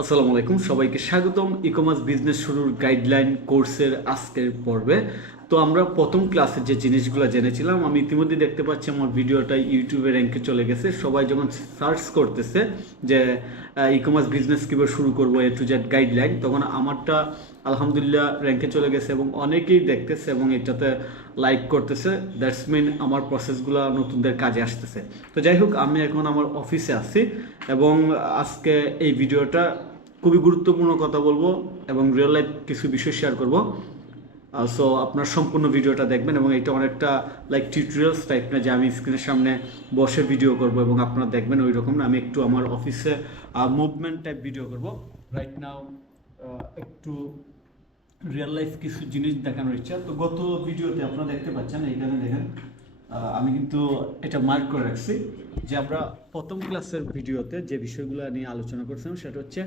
আসসালামু আলাইকুম, সবাইকে স্বাগতম ই কমার্স বিজনেস শুরুর গাইডলাইন কোর্সের আজকের পর্বে। তো আমরা প্রথম ক্লাসে যে জিনিসগুলো জেনেছিলাম, আমি ইতিমধ্যে দেখতে পাচ্ছি আমার ভিডিওটা ইউটিউবে র্যাঙ্কে চলে গেছে। সবাই যখন সার্চ করতেছে যে ই কমার্স বিজনেস কীভাবে শুরু করবো এ টু জেড গাইডলাইন, তখন আমারটা আলহামদুলিল্লাহ র্যাঙ্কে চলে গেছে এবং অনেকেই দেখতেছে এবং এটাতে লাইক করতেছে। দ্যাটস মিন আমার প্রসেসগুলো নতুনদের কাজে আসতেছে। তো যাই হোক, আমি এখন আমার অফিসে আছি এবং আজকে এই ভিডিওটা খুবই গুরুত্বপূর্ণ কথা বলবো এবং রিয়েল লাইফ কিছু বিষয় শেয়ার করব। সো আপনার সম্পূর্ণ ভিডিওটা দেখবেন এবং এটা অনেকটা লাইক টিউটোরিয়ালস টাইপ না যে আমি স্ক্রিনের সামনে বসে ভিডিও করব এবং আপনারা দেখবেন ওই রকম না। আমি একটু আমার অফিসে মুভমেন্ট টাইপ ভিডিও করব রাইট নাও। একটু রিয়েল লাইফ কিছু জিনিস দেখানোর ইচ্ছা। তো গত ভিডিওতে আপনারা দেখতে পাচ্ছেন, এইখানে দেখেন আমি কিন্তু এটা মার্ক করে রাখছি যে আমরা প্রথম ক্লাসের ভিডিওতে যে বিষয়গুলো নিয়ে আলোচনা করছিলাম সেটা হচ্ছে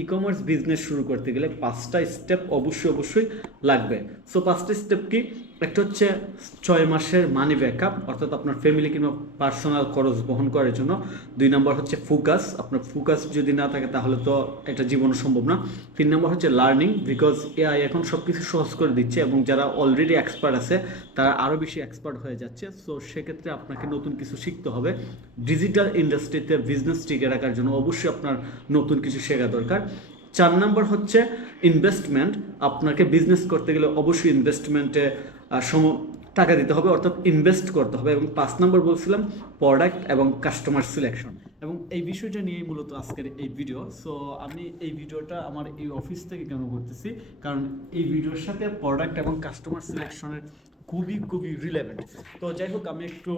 ই কমার্স বিজনেস শুরু করতে গেলে 5টা স্টেপ অবশ্যই লাগবে। সো 5টা স্টেপ কি? একটা হচ্ছে 6 মাসের মানি ব্যাকআপ, অর্থাৎ আপনার ফ্যামিলি কিংবা পার্সোনাল খরচ বহন করার জন্য। 2 নম্বর হচ্ছে ফোকাস, আপনার ফোকাস যদি না থাকে তাহলে তো এটা জীবনে সম্ভব না। 3 নম্বর হচ্ছে লার্নিং, বিকজ এআই এখন সব কিছু সহজ করে দিচ্ছে এবং যারা অলরেডি এক্সপার্ট আছে তারা আরও বেশি এক্সপার্ট হয়ে যাচ্ছে। সো সেক্ষেত্রে আপনাকে নতুন কিছু শিখতে হবে। ডিজিটাল ইন্ডাস্ট্রিতে বিজনেস টিকে রাখার জন্য অবশ্যই আপনার নতুন কিছু শেখা দরকার। 4 নম্বর হচ্ছে ইনভেস্টমেন্ট, আপনাকে বিজনেস করতে গেলে অবশ্যই ইনভেস্টমেন্টে টাকা দিতে হবে, অর্থাৎ ইনভেস্ট করতে হবে। এবং 5 নম্বর বলছিলাম প্রোডাক্ট এবং কাস্টমার সিলেকশন, এবং এই বিষয়টা নিয়েই মূলত আজকের এই ভিডিও। সো আমি এই ভিডিওটা আমার এই অফিস থেকে কেন করতেছি, কারণ এই ভিডিওর সাথে প্রোডাক্ট এবং কাস্টমার সিলেকশনের খুবই রিলেভেন্ট। তো যাই হোক, আমি একটু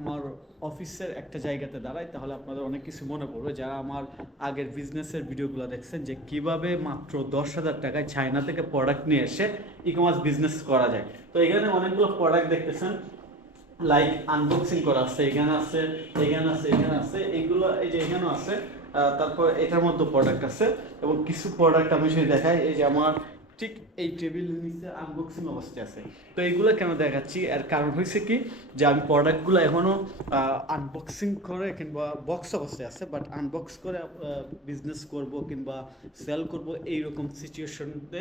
আমার অফিসের একটা জায়গাতে দাঁড়াই, তাহলে আপনাদের অনেক কিছু মনে পড়বে যারা আমার আগের বিজনেসের ভিডিওগুলো দেখছেন, যে কিভাবে মাত্র 10,000 টাকায় চায়না থেকে প্রোডাক্ট নিয়ে এসে ই কমার্স বিজনেস করা যায়। তো এখানে অনেকগুলো প্রোডাক্ট দেখতেছেন, লাইক আনবক্সিং করা আছে, এখানে আছে, এখানে আছে, এখানে আছে, এইগুলো এই যে এখানেও আছে। তারপর এটার মধ্যে প্রোডাক্ট আছে এবং কিছু প্রোডাক্ট আমি সেই দেখাই, এই যে আমার ঠিক এই টেবিলের নিচে আনবক্সিং অবস্থায় আছে। তো এইগুলো কেন দেখাচ্ছি, এর কারণ হয়েছে কি, যে আমি প্রোডাক্টগুলো এখনও আনবক্সিং করে কিংবা বক্স অবস্থায় আছে, বাট আনবক্স করে বিজনেস করব কিংবা সেল করব এইরকম সিচুয়েশনতে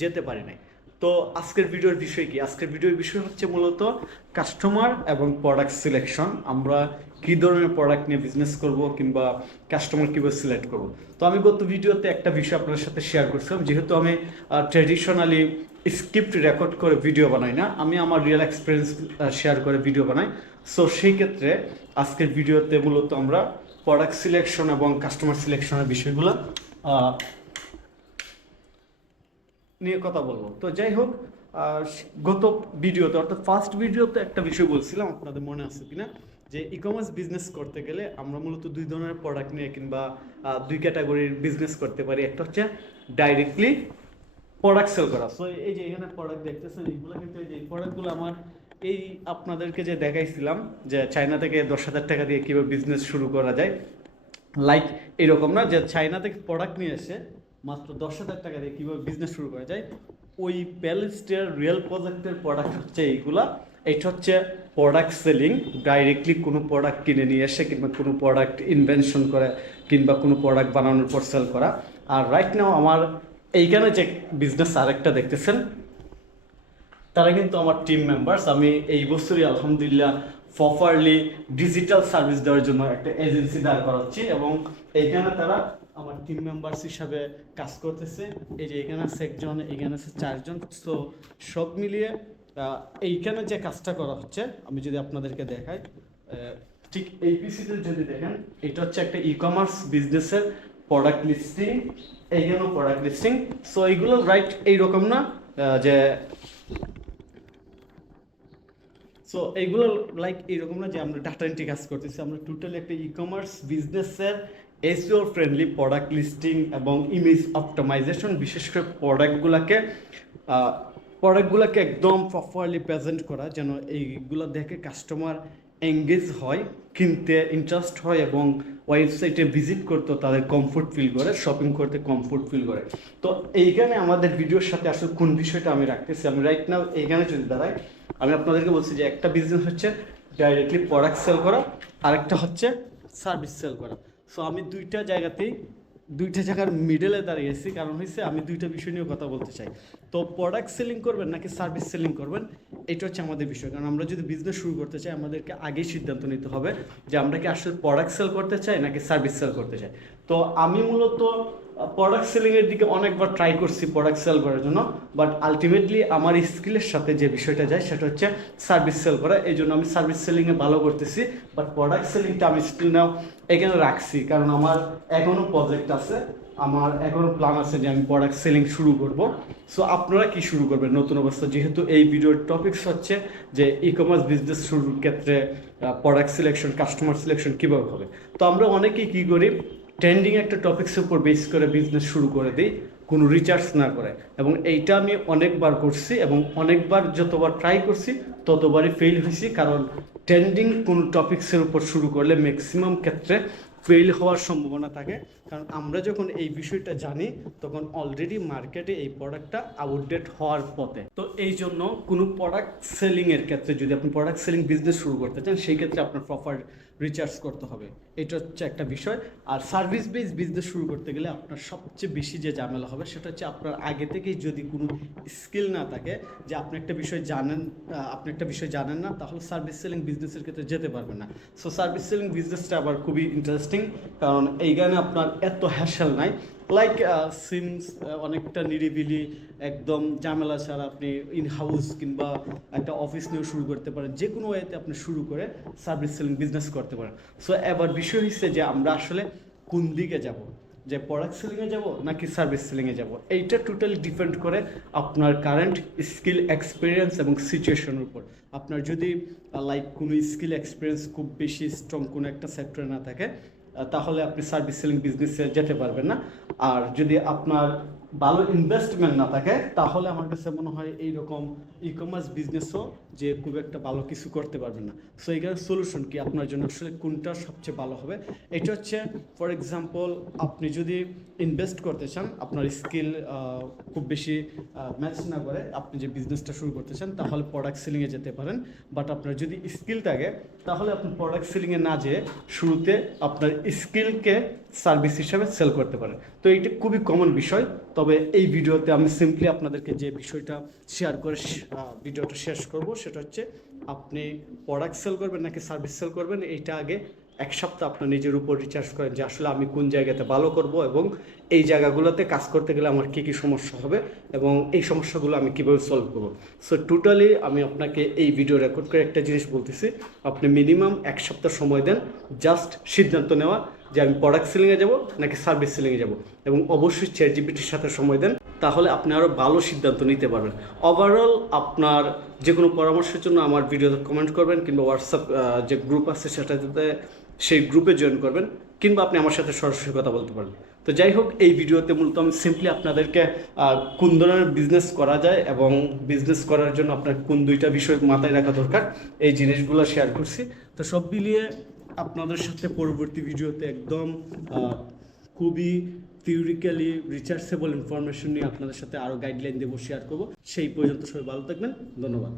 যেতে পারি নাই। তো আজকের ভিডিওর বিষয় কি? আজকের ভিডিওর বিষয় হচ্ছে মূলত কাস্টমার এবং প্রোডাক্ট সিলেকশন। আমরা কী ধরনের প্রোডাক্ট নিয়ে বিজনেস করব কিংবা কাস্টমার কীভাবে সিলেক্ট করব। তো আমি গত ভিডিওতে একটা বিষয় আপনাদের সাথে শেয়ার করছিলাম, যেহেতু আমি ট্র্যাডিশনালি স্ক্রিপ্ট রেকর্ড করে ভিডিও বানাই না, আমি আমার রিয়েল এক্সপিরিয়েন্স শেয়ার করে ভিডিও বানাই। সো সেই ক্ষেত্রে আজকের ভিডিওতে মূলত আমরা প্রোডাক্ট সিলেকশন এবং কাস্টমার সিলেকশনের বিষয়গুলো নিয়ে কথা বলবো। তো যাই হোক, গত ভিডিওতে অর্থাৎ ফার্স্ট ভিডিওতে একটা বিষয় বলছিলাম, আপনাদের মনে আছে কিনা, যে ই কমার্স বিজনেস করতে গেলে আমরা মূলত 2 ধরনের প্রোডাক্ট নিয়ে কিংবা 2 ক্যাটাগরির বিজনেস করতে পারি। একটা হচ্ছে ডাইরেক্টলি প্রোডাক্ট সেল করা। সো এই যে এখানে প্রোডাক্ট দেখতেছেন, এইগুলো কিন্তু এই যে প্রোডাক্টগুলো আমার এই আপনাদেরকে যে দেখাইছিলাম যে চায়না থেকে 10,000 টাকা দিয়ে কীভাবে বিজনেস শুরু করা যায়, লাইক এরকম না যে চায়না থেকে প্রোডাক্ট নিয়ে এসে মাত্র 10,000 টাকা দিয়ে কীভাবে বিজনেস শুরু করা যায়, ওই প্যালেস্টের রিয়েল প্রজেক্টের প্রোডাক্ট হচ্ছে এইগুলা। এটা হচ্ছে প্রোডাক্ট সেলিং, ডাইরেক্টলি কোনো প্রোডাক্ট কিনে নিয়ে এসে কিংবা কোনো প্রোডাক্ট ইনভেনশন করে কিংবা কোনো প্রোডাক্ট বানানোর পর সেল করা। আর রাইট নাও আমার এইখানে যে বিজনেস আরেকটা দেখতেছেন, তারা কিন্তু আমার টিম মেম্বার্স। আমি এই বছরই আলহামদুলিল্লাহ প্রপারলি ডিজিটাল সার্ভিস দেওয়ার জন্য একটা এজেন্সি দাঁড় করাচ্ছি এবং এইখানে তারা আমার টিম মেম্বার্স হিসাবে কাজ করতেছে। এই যে এখানে আছে একজন, এখানে আছে 4 জন। সো সব মিলিয়ে এইখানে যে কাজটা করা হচ্ছে, আমি যদি আপনাদেরকে দেখাই, ঠিক এই পিসিতে যদি দেখেন, এটা হচ্ছে একটা ই কমার্স বিজনেসের প্রোডাক্ট লিস্টিং, এইখানেও প্রোডাক্ট লিস্টিং। সো এইগুলো রাইট এইরকম না যে সো এইগুলো লাইক এইরকম না যে আমরা ডাটা এন্ট্রি কাজ করতেছি, আমরা টোটালি একটা ই কমার্স বিজনেসের এসইও ফ্রেন্ডলি প্রোডাক্ট লিস্টিং এবং ইমেজ অপটিমাইজেশন, বিশেষ করে প্রোডাক্টগুলোকে একদম প্রপারলি প্রেজেন্ট করা, যেন এইগুলো দেখে কাস্টমার এঙ্গেজ হয়, কিনতে ইন্টারেস্ট হয় এবং ওয়েবসাইটে ভিজিট করতে তাদের কমফোর্ট ফিল করে, শপিং করতে কমফোর্ট ফিল করে। তো এইখানে আমাদের ভিডিওর সাথে আসলে কোন বিষয়টা আমি রাখতেছি, আমি রাইট নাও এইখানে যদি দাঁড়াই, আমি আপনাদেরকে বলছি যে একটা বিজনেস হচ্ছে ডাইরেক্টলি প্রোডাক্ট সেল করা, আরেকটা হচ্ছে সার্ভিস সেল করা। সো আমি 2টা জায়গাতেই দুইটা জায়গার মিডলে দাঁড়িয়েছি, কারণ হচ্ছে আমি দুইটা বিষয় নিয়ে কথা বলতে চাই। তো প্রোডাক্ট সেলিং করবেন নাকি সার্ভিস সেলিং করবেন, এটা হচ্ছে আমাদের বিষয়। কারণ আমরা যদি বিজনেস শুরু করতে চাই, আমাদেরকে আগেই সিদ্ধান্ত নিতে হবে যে আমরা কি আসলে প্রোডাক্ট সেল করতে চাই নাকি সার্ভিস সেল করতে চাই। তো আমি মূলত প্রোডাক্ট সেলিংয়ের দিকে অনেকবার ট্রাই করছি প্রোডাক্ট সেল করার জন্য, বাট আলটিমেটলি আমার স্কিলের সাথে যে বিষয়টা যায় সেটা হচ্ছে সার্ভিস সেল করা। এই জন্য আমি সার্ভিস সেলিংয়ে ভালো করতেছি, বাট প্রোডাক্ট সেলিংটা আমি স্টিল নাও এখানে রাখছি, কারণ আমার এখনও প্রজেক্ট আছে, আমার এখনও প্ল্যান আছে যে আমি প্রোডাক্ট সেলিং শুরু করব। সো আপনারা কি শুরু করবেন নতুন অবস্থা, যেহেতু এই ভিডিওর টপিকস হচ্ছে যে ই কমার্স বিজনেস শুরুর ক্ষেত্রে প্রোডাক্ট সিলেকশন, কাস্টমার সিলেকশন কীভাবে হবে। তো আমরা অনেকেই কী করি, ট্রেন্ডিং একটা টপিক্সের উপর বেস করে বিজনেস শুরু করে দিই কোনো রিসার্চ না করে, এবং এইটা আমি অনেকবার করছি এবং অনেকবার যতবার ট্রাই করছি ততবারই ফেল হয়েছি। কারণ ট্রেন্ডিং কোনো টপিক্সের উপর শুরু করলে ম্যাক্সিমাম ক্ষেত্রে ফেল হওয়ার সম্ভাবনা থাকে। কারণ আমরা যখন এই বিষয়টা জানি তখন অলরেডি মার্কেটে এই প্রোডাক্টটা আউটডেট হওয়ার পথে। তো এই জন্য কোনো প্রোডাক্ট সেলিংয়ের ক্ষেত্রে যদি আপনি প্রোডাক্ট সেলিং বিজনেস শুরু করতে চান, সেই ক্ষেত্রে আপনার প্রপার রিসার্চ করতে হবে, এটা হচ্ছে একটা বিষয়। আর সার্ভিস বেস বিজনেস শুরু করতে গেলে আপনার সবচেয়ে বেশি যে ঝামেলা হবে সেটা হচ্ছে আপনার আগে থেকেই যদি কোনো স্কিল না থাকে, যে আপনি একটা বিষয় জানেন না, তাহলে সার্ভিস সেলিং বিজনেসের ক্ষেত্রে যেতে পারবেন না। সো সার্ভিস সেলিং বিজনেসটা আবার খুবই ইন্টারেস্টিং, কারণ এইখানে আপনার এত হ্যাসেল নাই, লাইক সিমস অনেকটা নিরিবিলি, একদম ঝামেলা ছাড়া আপনি ইন হাউস কিংবা একটা অফিস নিয়েও শুরু করতে পারেন, যে কোনো ওয়েতে আপনি শুরু করে সার্ভিস সেলিং বিজনেস করতে পারেন। সো এবার বিষয় হচ্ছে যে আমরা আসলে কোন দিকে যাব, যে প্রোডাক্ট সেলিংয়ে যাব নাকি সার্ভিস সেলিংয়ে যাব। এইটা টোটালি ডিপেন্ড করে আপনার কারেন্ট স্কিল, এক্সপিরিয়েন্স এবং সিচুয়েশনের উপর। আপনার যদি লাইক কোনো স্কিল এক্সপিরিয়েন্স খুব বেশি স্ট্রং কোনো একটা সেক্টরে না থাকে, তাহলে আপনি সার্ভিস সেলিং বিজনেসে যেতে পারবেন না। আর যদি আপনার ভালো ইনভেস্টমেন্ট না থাকে, তাহলে আমার কাছে মনে হয় এইরকম ই কমার্স বিজনেসও যে খুব একটা ভালো কিছু করতে পারবেন না। সো এইখানে সলিউশন কি, আপনার জন্য আসলে কোনটা সবচেয়ে ভালো হবে, এটা হচ্ছে ফর এক্সাম্পল আপনি যদি ইনভেস্ট করতে চান, আপনার স্কিল খুব বেশি ম্যাচ না করে আপনি যে বিজনেসটা শুরু করতে চান, তাহলে প্রোডাক্ট সেলিংয়ে যেতে পারেন। বাট আপনার যদি স্কিল থাকে, তাহলে আপনি প্রোডাক্ট সেলিংয়ে না যেয়ে শুরুতে আপনার স্কিলকে সার্ভিস হিসাবে সেল করতে পারেন। তো এইটা খুবই কমন বিষয়। তবে এই ভিডিওতে আমি সিম্পলি আপনাদেরকে যে বিষয়টা শেয়ার করে ভিডিওটা শেষ করব, সেটা হচ্ছে আপনি প্রোডাক্ট সেল করবেন নাকি সার্ভিস সেল করবেন, এইটা আগে এক সপ্তাহ আপনার নিজের উপর রিসার্চ করেন যে আসলে আমি কোন জায়গাতে ভালো করব এবং এই জায়গাগুলোতে কাজ করতে গেলে আমার কী কী সমস্যা হবে এবং এই সমস্যাগুলো আমি কীভাবে সলভ করব। সো টোটালি আমি আপনাকে এই ভিডিও রেকর্ড করে একটা জিনিস বলতেছি, আপনি মিনিমাম এক সপ্তাহ সময় দেন জাস্ট সিদ্ধান্ত নেওয়া যে আমি প্রোডাক্ট সেলিংয়ে যাব নাকি সার্ভিস সেলিংয়ে যাব, এবং অবশ্যই চ্যাটজিপিটির সাথে সময় দেন, তাহলে আপনি আরও ভালো সিদ্ধান্ত নিতে পারবেন। ওভারঅল আপনার যে কোনো পরামর্শের জন্য আমার ভিডিওতে কমেন্ট করবেন, কিংবা হোয়াটসঅ্যাপ যে গ্রুপ আছে সেটাতে সেই গ্রুপে জয়েন করবেন, কিংবা আপনি আমার সাথে সরাসরি কথা বলতে পারেন। তো যাই হোক, এই ভিডিওতে মূলত আমি সিম্পলি আপনাদেরকে কোন ধরনের বিজনেস করা যায় এবং বিজনেস করার জন্য আপনার কোন দুইটা বিষয় মাথায় রাখা দরকার, এই জিনিসগুলো শেয়ার করছি। তো সব মিলিয়ে আপনাদের সাথে পরবর্তী ভিডিওতে একদম খুবই থিওরিক্যালি রিসার্চেবল ইনফরমেশন নিয়ে আপনাদের সাথে আরও গাইডলাইন দেবো, শেয়ার করবো। সেই পর্যন্ত সবাই ভালো থাকবেন, ধন্যবাদ।